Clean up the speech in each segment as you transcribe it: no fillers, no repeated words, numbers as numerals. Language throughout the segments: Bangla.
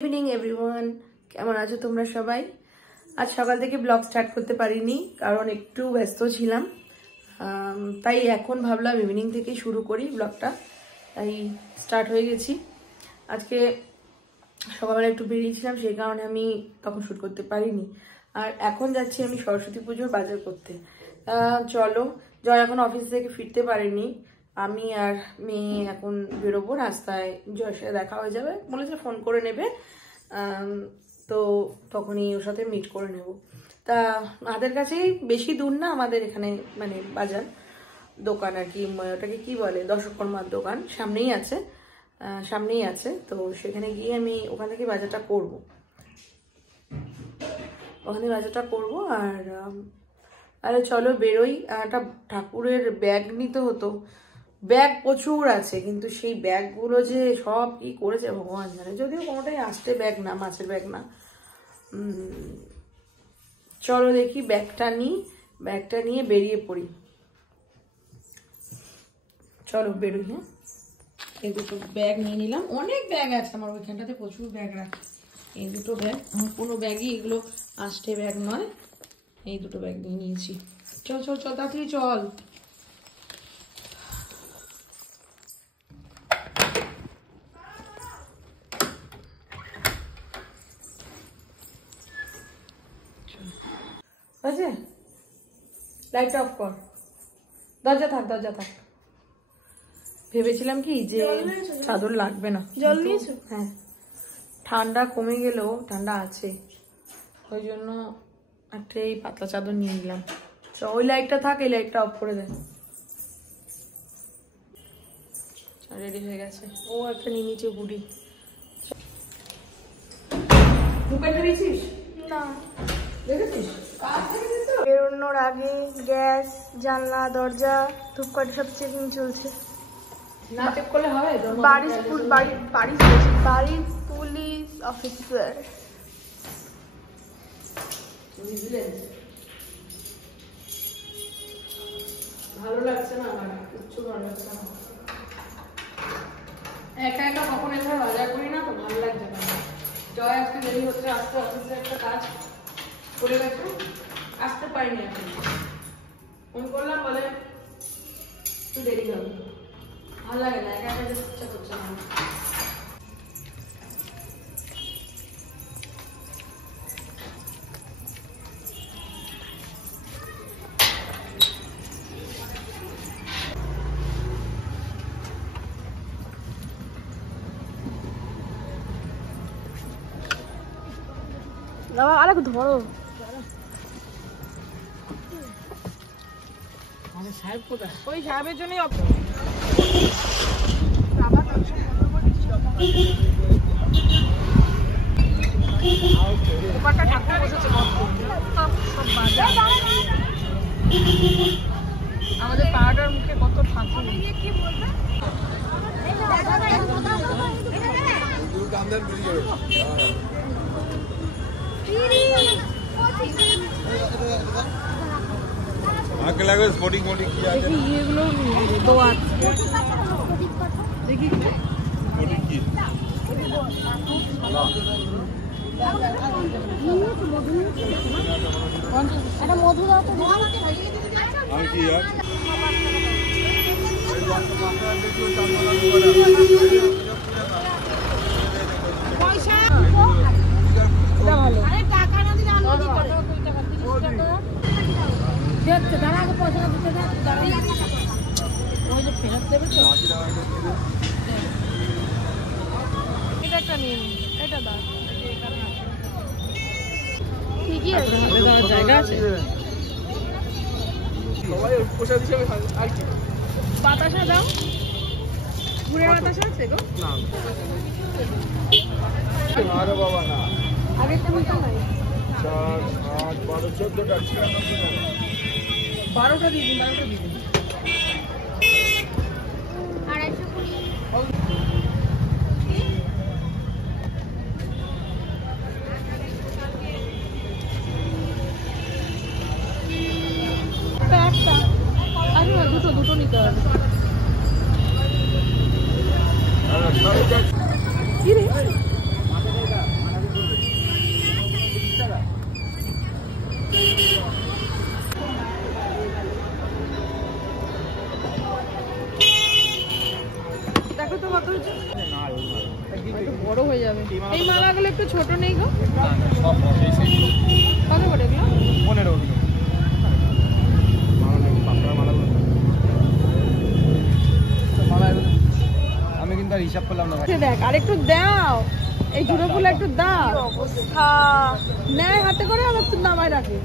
ইভিনিং এভরিওয়ান, কেমন আছো তোমরা সবাই? আজ সকাল থেকে ব্লগ স্টার্ট করতে পারিনি কারণ একটু ব্যস্ত ছিলাম, তাই এখন ভাবলাম ইভিনিং থেকে শুরু করি ব্লগটা। তাই স্টার্ট হয়ে গেছি। আজকে সকালবেলা একটু বেরিয়েছিলাম, সেই কারণে আমি তখন শ্যুট করতে পারিনি। আর এখন যাচ্ছি আমি সরস্বতী পুজোর বাজার করতে। চলো, জয় এখন অফিস থেকে ফিরতে পারেনি, আমি আর মেয়ে এখন বেরোবো। রাস্তায় জয়ের সাথে দেখা হয়ে যাবে, বলেছে ফোন করে নেবে, তো তখনই ওর সাথে মিট করে নেব। তা হাতের কাছেই, বেশি দূর না আমাদের এখানে, মানে বাজার দোকান আর কি, ওটাকে কি বলে, দশকর্মার দোকান সামনেই আছে। তো সেখানে গিয়ে আমি ওখান থেকে বাজারটা করব। আর আরে চলো বেরোই। একটা ঠাকুরের ব্যাগ নিতে হতো, ব্যাগ প্রচুর আছে, কিন্তু সেই ব্যাগগুলো যে সব কি করেছে ভগবান জানে। যদিও কোনোটাই আসতে ব্যাগ না, মাছের ব্যাগ না। চলো দেখি, ব্যাগটা নিয়ে বেরিয়ে পড়ি। চলো বেরোই। হ্যাঁ, এই দুটো ব্যাগ নিয়ে নিলাম। অনেক ব্যাগ আছে আমার ওইখানটাতে, প্রচুর ব্যাগ রাখি। এই দুটো ব্যাগ, আমার কোনো ব্যাগই এগুলো আসতে ব্যাগ নয়। এই দুটো ব্যাগ নিয়ে নিয়েছি। চল তাড়াতাড়ি চল। আছে, লাইটটা অফ কর, দরজা থাক। ভেবেছিলাম কি যে চাদর লাগবে না। জল নিয়েছো? হ্যাঁ, ঠান্ডা কমে গেলেও ঠান্ডা আছে, ওই জন্য একটা এই পাতলা চাদর নিয়ে নিলাম। ওই লাইটটা থাক, এই লাইটটা অফ করে দেয়। রেডি হয়ে গেছে। ও একটা নিয়ে নিচে হুডি। ধূপকাঠি দিয়েছিস? না, দেখেছিস? বেরোনোর আগে গ্যাস, জানলা, দরজা, ধূপকাঠি সব চেকিং চলছে। না চেক করলে হবে? বাড়ির পুলিশ অফিসার। ভালো লাগছে না আমার, কিচ্ছু ভালো লাগছে না। একা কখন এভাবে বাজার করি না তো ভালো লাগছে না। জয় আজকে দেরি হচ্ছে আসতে, অফিসে একটা কাজ করে গেছে, আসতে পারিনি। এখন ফোন করলাম, বলে একটু দেরি হবে। ভালো লাগে না, একা যেতে ইচ্ছা করছে না। আরেক ধরো। সাহেব কোথায়? ওই সাহেবের জন্যই আমাদের পাড়াটার মুখে কত ঠাকুর। आगे लगे स्पोर्टिंग मोटिंग किया है। देखिए ये लोग दो आते देखिए स्पोर्टिंग की এটা মধু দাও তো। আর কি यार পয়সা ভালো। আরে টাকা না দিলে আমি কি করব? 2 টাকা 30 টাকা দেখতে দাঁড়া, আগে পয়সা দিতে দাও। ওই যে ফেরত দেবে তো। এটা একটা নিন, এটা দাও। ঠিকই আছে, জায়গা আছে। সবাই প্রসাদ হিসেবে আর কি বাতাসা দাও। ঘুরে বাতাসা আছে গো? না আরে বাবা না, আগে তুমি তো নাই। 4 8 12 14টা 12টা দিয়ে দিন। 250 দুটো নিতে হবে। কি রে এই মালাগুলো একটু ছোট নেই গো? সব কত করে এগুলো? 15 আমি কিন্তু আর হিসাব করলাম না ভাই। দেখ আর একটু দাও, এই ঝুড়ো ফুল একটু দাও। অবস্থা নেয় হাতে করে আবার তুই নামায় রাখে।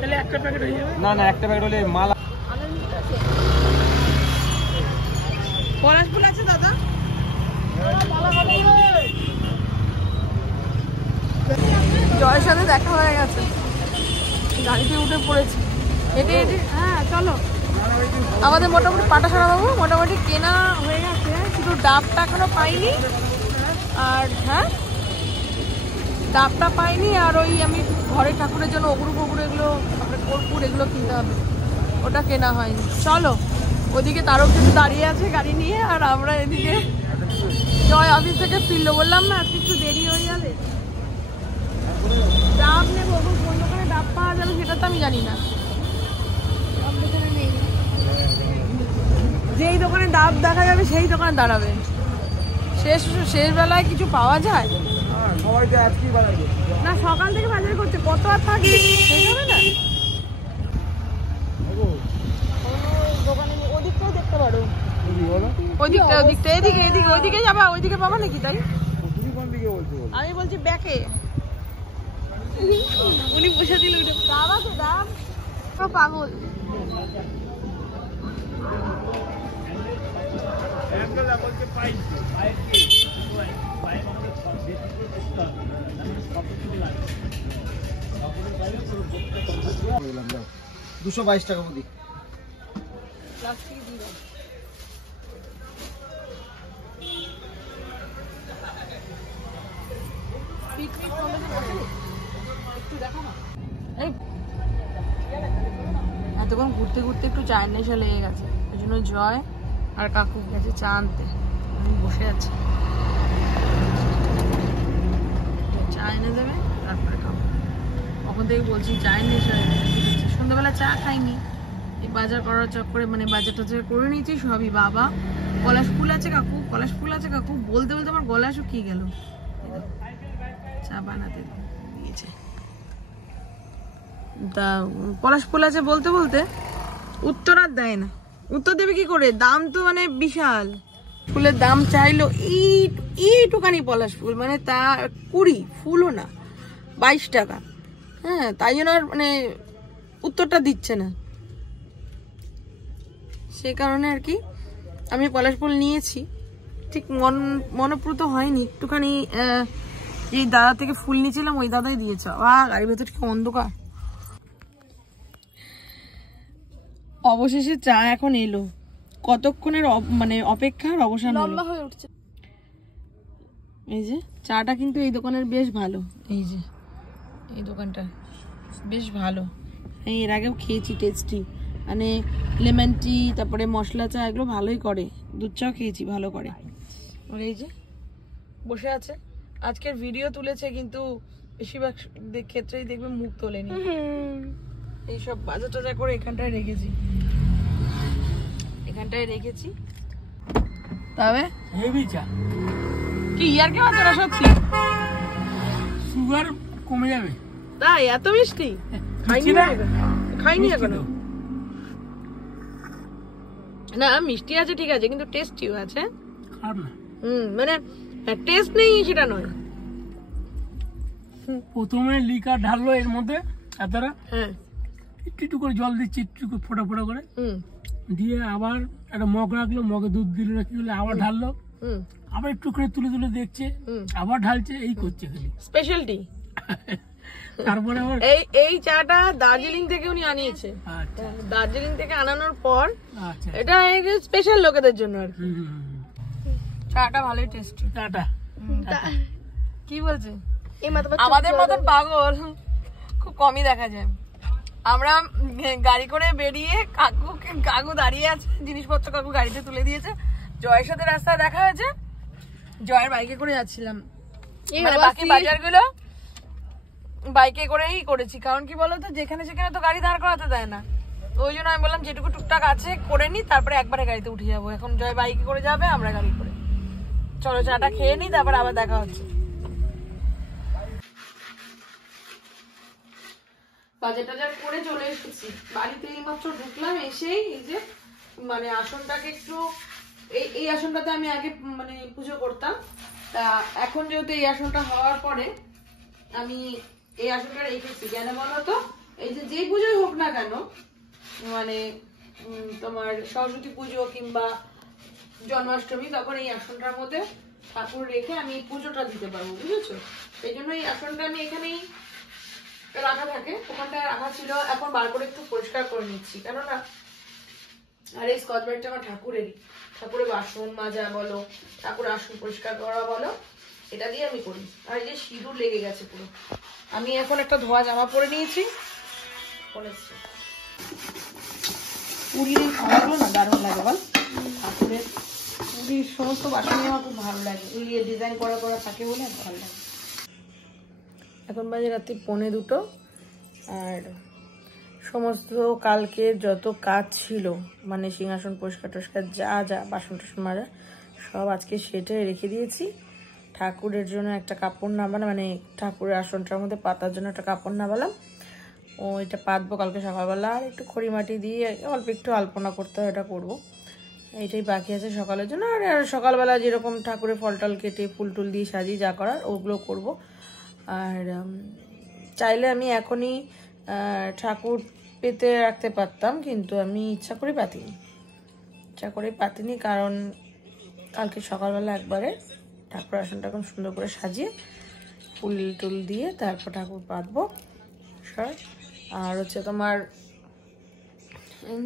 তাহলে একটা প্যাকেট হয়ে যাবে। না একটা প্যাকেট হলে মালা। পলাশ ফুল আছে দাদা? জয়ের সাথে দেখা হয়ে গেছে, গাড়িতে উঠে পড়েছি। হেঁটে হেঁটে হ্যাঁ চলো। আমাদের মোটামুটি পাটাসারা বাবু মোটামুটি কেনা হয়ে গেছে, শুধু ডাবটা এখনো পাইনি। আর হ্যাঁ ডাবটা পাইনি, আর ওই আমি ঘরে ঠাকুরের জন্য অগুরু ফগুরু এগুলো কর্পূর এগুলো কিনতে হবে, ওটা কেনা হয়নি। চলো ওদিকে তারও কিছু দাঁড়িয়ে আছে গাড়ি নিয়ে, আর আমরা এদিকে জয় অফিস থেকে ফিরলো। বললাম না আজকে একটু দেরি হয়ে যাবে। ডাব নেবো, কোন দোকানে ডাব পাওয়া যাবে সেটা তো আমি জানি না। যেই দোকানে ডাব দেখা যাবে সেই দোকানে দাঁড়াবে। শেষ বেলায় কিছু পাওয়া যায় সবাই তো আজকেই বাজারে না, সকাল থেকে বাজার করছে, কত আর থাকবে শেষ হবে না। দোকানে ওদিকটাও দেখতে পারো, ওদিকটা ওইদিকে যাবা, ওইদিকে পাবা নাকি? তাই তুমি কোন দিকে বলছো? আমি বলছি ব্যাকে। উনি বসে দিল ডাব আছে, ডাব পাগল। $222 মধ্যে এতক্ষণ ঘুরতে ঘুরতে একটু চায়ের নেশা লেগে গেছে, ওই জন্য জয় আর কাকু গেছে চা আনতে। আমি বসে আছি, চা এনে দেবে তারপরে খাবো। কখন থেকে বলছি চায়ের নেশা হয়ে গেছে। সন্ধ্যাবেলা চা খাইনি, এই বাজার করার চক্করে মানে বাজার টাজার করে নিয়েছি সবই। বাবা পলাশ ফুল আছে কাকু, পলাশ ফুল আছে কাকু বলতে বলতে আমার গলা শুকিয়ে গেল। চা বানাতে দিয়েছে, তা পলাশ ফুল আছে বলতে বলতে উত্তর আর দেয় না। উত্তর দেবে কি করে, দাম তো মানে বিশাল। ফুলের দাম চাইলো এইটুকানি পলাশ ফুল, মানে তা 20 ফুলও না, 22 টাকা। হ্যাঁ তাই জন্য আর মানে উত্তরটা দিচ্ছে না, সে কারণে আর কি আমি পলাশ ফুল নিয়েছি। ঠিক মনপ্রত হয়নি, একটুখানি এই দাদা থেকে ফুল নিয়েছিলাম ওই দাদাই দিয়েছে। গাড়ির ভেতর কি অন্ধকার। অবশেষে চা এখন এলো, কতক্ষণের মানে অপেক্ষার অবসান লম্বা হয়ে উঠছে। এই যে চাটা কিন্তু এই দোকানের বেশ ভালো, এই যে এই দোকানটা বেশ ভালো। এর আগেও খেয়েছি, টেস্টি, মানে লেমন টি তারপরে মশলা চা এগুলো ভালোই করে, দুধ চাও খেয়েছি ভালো করে। আর এই যে বসে আছে, আজকের ভিডিও তুলেছে কিন্তু বেশিরভাগ ক্ষেত্রেই দেখবে মুখ তোলেনি। এইসব বাজার টাজার করে এখানটায় রেখেছি, তবে হেভি চা কি ইয়ার কে বাজার সত্যি সুগার কমে যাবে। তাই এত মিষ্টি খাইনি এখনো। না মিষ্টি আছে ঠিক আছে, কিন্তু টেস্টিও আছে, খারাপ না। মানে টেস্ট নেই সেটা নয়। প্রথমে লিকার ঢাললো এর মধ্যে, এতটা হ্যাঁ একটু করে জল দিচ্ছি, একটু ফোটা ফোটা করে দিয়ে আবার একটা মগ রাখলো, মগে দুধ দিল না কি হলো, আবার ঢাললো, আবার একটু করে তুলে তুলে দেখছে, আবার ঢালছে, এই করছে খালি স্পেশালিটি। তারপরে আবার এই চাটা দার্জিলিং থেকে উনি আনিয়েছে। আচ্ছা দার্জিলিং থেকে আনানোর পর আচ্ছা এটা স্পেশাল লোকেদের জন্য আর কি। চাটা ভালোই টেস্টি। টাটা কি বলছে, আমাদের মতন পাগল খুব কমই দেখা যায়। আমরা গাড়ি করে বেরিয়ে কাকু দাঁড়িয়ে আছে, জিনিসপত্র কাকু গাড়িতে তুলে দিয়েছে। জয়ের সাথে রাস্তায় দেখা হয়েছে, জয়ের বাইকে করে যাচ্ছিলাম, মানে বাকি বাজারগুলো বাইকে করেই করেছি। কারণ কি বলতো, যেখানে সেখানে তো গাড়ি দাঁড় করাতে দেয় না, ওই জন্য আমি বললাম যেটুকু টুকটাক আছে করে নি, তারপরে একবারে গাড়িতে উঠে যাবো। এখন জয় বাইকে করে যাবে, আমরা গাড়ি করে। চলো চাটা খেয়ে নি, তারপর আবার দেখা হচ্ছে। বাজার টাজার করে চলে এসেছি বাড়িতে, এই মাত্র ঢুকলাম। এসেই এই যে মানে আসনটাকে একটু, এই আসনটাতে আমি আগে মানে পুজো করতাম, তা এখন যেহেতু এই আসনটা হওয়ার পরে আমি এই আসনটা রেখেছি। কেন বলো তো, এই যে যে পুজোই হোক না কেন, মানে তোমার সরস্বতী পুজো কিংবা জন্মাষ্টমী, তখন এই আসনটার মধ্যে ঠাকুর রেখে আমি পুজোটা দিতে পারবো, বুঝেছো? এই জন্য এই আসনটা আমি এখানেই রাখা থাকে, ওখানটা রাখা ছিল। এখন বার করে একটু পরিষ্কার করে নিচ্ছি, কেননা আর এই স্কচ ব্রাইটটা আমার ঠাকুরেরই, ঠাকুরের বাসন মাজা বলো, ঠাকুর আসন পরিষ্কার করা বলো, এটা দিয়ে আমি করি। আর এই যে সিঁদুর লেগে গেছে পুরো। আমি এখন একটা ধোয়া জামা পরে নিয়েছি, পুরীর এই খাওয়াগুলো না দারুণ লাগে বল। ঠাকুরের পুরীর সমস্ত বাসনই আমার খুব ভালো লাগে, ওই ডিজাইন করা করা থাকে বলে ভালো লাগে। এখন বাজে রাত্রি 1:45, আর সমস্ত কালকের যত কাজ ছিল, মানে সিংহাসন পরিষ্কার টরিষ্কার যা যা বাসন টাসন মাজা সব আজকে সেটে রেখে দিয়েছি। ঠাকুরের জন্য একটা কাপড় নামালাম, মানে ঠাকুরের আসনটার মধ্যে পাতার জন্য একটা কাপড় নামালাম, ও এটা পাতবো কালকে সকালবেলা। আর একটু খড়ি মাটি দিয়ে অল্প একটু আলপনা করতে হয়, এটা করবো। এইটাই বাকি আছে সকালের জন্য। আর সকালবেলা যেরকম ঠাকুরের ফল টল কেটে ফুল টুল দিয়ে সাজিয়ে যা করার ওগুলো করবো। আর চাইলে আমি এখনই ঠাকুর পেতে রাখতে পারতাম, কিন্তু আমি ইচ্ছা করে পাতিনি, কারণ কালকে সকালবেলা একবারে ঠাকুর আসনটা এখন সুন্দর করে সাজিয়ে ফুল টুল দিয়ে তারপর ঠাকুর পাতবো। আর হচ্ছে তোমার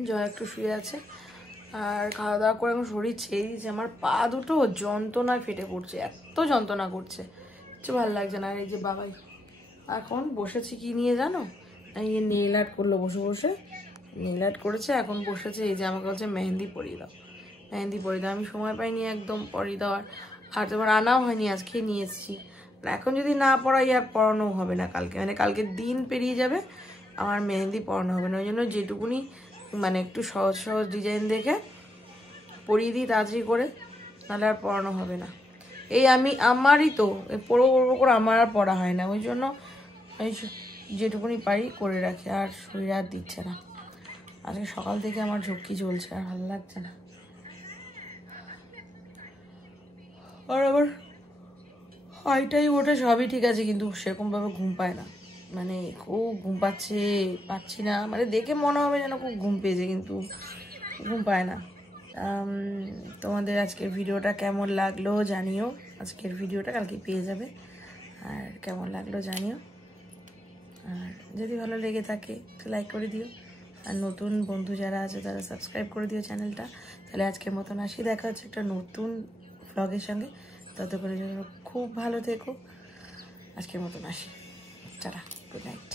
জয় একটু শুয়ে আছে, আর খাওয়া দাওয়া করে এখন শরীর ছেড়ে দিয়েছে। আমার পা দুটো যন্ত্রণায় ফেটে পড়ছে, এত যন্ত্রণা করছে, কিছু ভালো লাগছে না। আর এই যে বাবাই এখন বসেছি কি নিয়ে জানো, এই নেইল আর্ট করলো, বসে বসে নেইল আর্ট করেছে, এখন বসেছে। এই যে আমাকে বলছে মেহেন্দি পরিয়ে দাও, আমি সময় পাইনি একদম পরিয়ে দেওয়ার। আর তোমার আনাও হয়নি, আজকে নিয়ে এসেছি। এখন যদি না পড়াই আর পড়ানো হবে না কালকে, মানে কালকে দিন পেরিয়ে যাবে আমার মেহেন্দি পড়ানো হবে না। ওই জন্য যেটুকুনি মানে একটু সহজ সহজ ডিজাইন দেখে পরিয়ে দিই তাড়াতাড়ি করে, নাহলে আর পড়ানো হবে না। এই আমারই তো পড়বো করে আমার আর পড়া হয় না, ওই জন্য এই যেটুকুনি পারি করে রাখি। আর শরীর আর দিচ্ছে না, আজকে সকাল থেকে আমার ঝক্কি চলছে, আর ভালো লাগছে না। আর আবার হাইটাই ওঠে সবই ঠিক আছে, কিন্তু সেরকমভাবে ঘুম পায় না, মানে খুব ঘুম পাচ্ছি না, মানে দেখে মনে হবে যেন খুব ঘুম পেয়েছে, কিন্তু ঘুম পায় না। তোমাদের আজকের ভিডিওটা কেমন লাগলো জানিও, আজকের ভিডিওটা কালকে পেয়ে যাবে। আর কেমন লাগলো জানিও, আর যদি ভালো লেগে থাকে তো লাইক করে দিও, আর নতুন বন্ধু যারা আছে তারা সাবস্ক্রাইব করে দিও চ্যানেলটা। তাহলে আজকের মতন আসি, দেখা হচ্ছে একটা নতুন ব্লগের সঙ্গে। ততক্ষণের জন্য খুব ভালো থেকো, আজকের মতন আসি, টাটা, গুড নাইট।